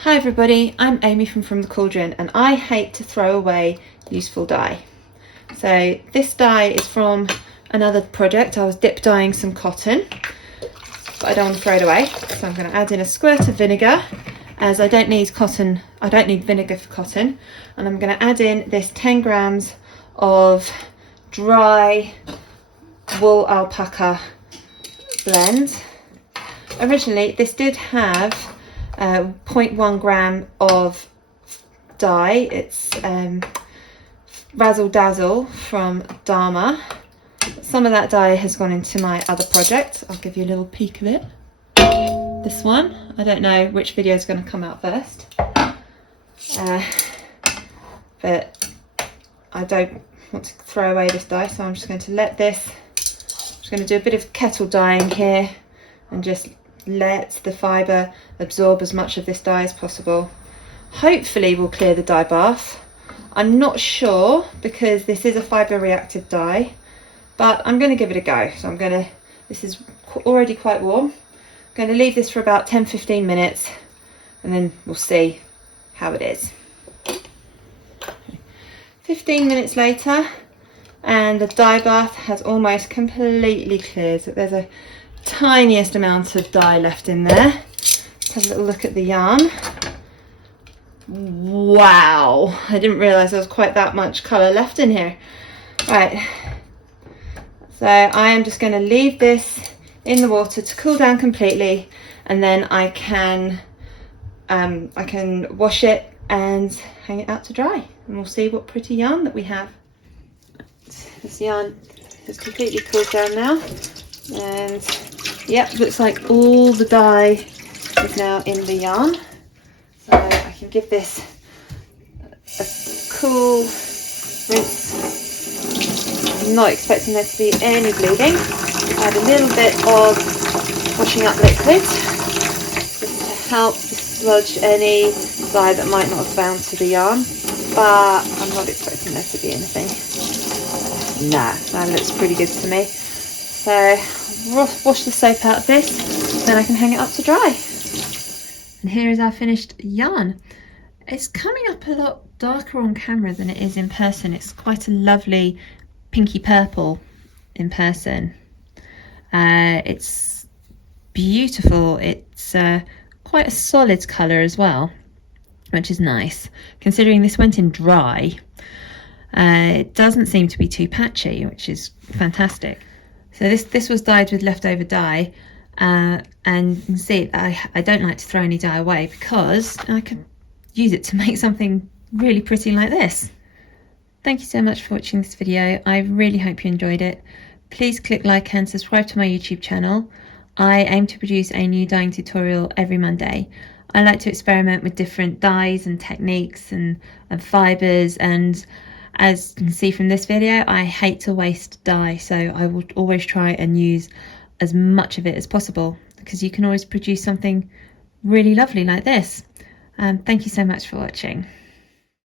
Hi everybody, I'm Amy from the Cauldron, and I hate to throw away useful dye. So this dye is from another project. I was dip dyeing some cotton, but I don't want to throw it away. So I'm going to add in a squirt of vinegar, as I don't need vinegar for cotton. And I'm going to add in this 10 grams of dry wool alpaca blend. Originally this did have 0.1 gram of dye. It's Razzle Dazzle from Dharma. Some of that dye has gone into my other project. I'll give you a little peek of it. This one, I don't know which video is going to come out first, but I don't want to throw away this dye, so I'm just going to let this, I'm just going to do a bit of kettle dyeing here and just let the fibre absorb as much of this dye as possible. Hopefully we'll clear the dye bath. I'm not sure because this is a fibre reactive dye, but I'm going to give it a go. So this is already quite warm. I'm going to leave this for about 10-15 minutes and then we'll see how it is. 15 minutes later and the dye bath has almost completely cleared. So there's a tiniest amount of dye left in there. Let's have a little look at the yarn. Wow, I didn't realise there was quite that much colour left in here. Right, so I am just going to leave this in the water to cool down completely, and then I can wash it and hang it out to dry, and we'll see what pretty yarn that we have. This yarn has completely cooled down now, and yep, looks like all the dye is now in the yarn. So I can give this a cool rinse. I'm not expecting there to be any bleeding. Add a little bit of washing up liquid just to help dislodge any dye that might not have bound to the yarn, but I'm not expecting there to be anything. Nah, that looks pretty good to me. So wash the soap out of this, then I can hang it up to dry. And here is our finished yarn. It's coming up a lot darker on camera than it is in person. It's quite a lovely pinky purple in person. It's beautiful. It's quite a solid colour as well, which is nice. Considering this went in dry, it doesn't seem to be too patchy, which is fantastic. So this was dyed with leftover dye, and you can see I don't like to throw any dye away because I could use it to make something really pretty like this. Thank you so much for watching this video. I really hope you enjoyed it. Please click like and subscribe to my YouTube channel. I aim to produce a new dyeing tutorial every Monday. I like to experiment with different dyes and techniques and fibres, and as you can see from this video, I hate to waste dye, so I will always try and use as much of it as possible, because you can always produce something really lovely like this. Thank you so much for watching.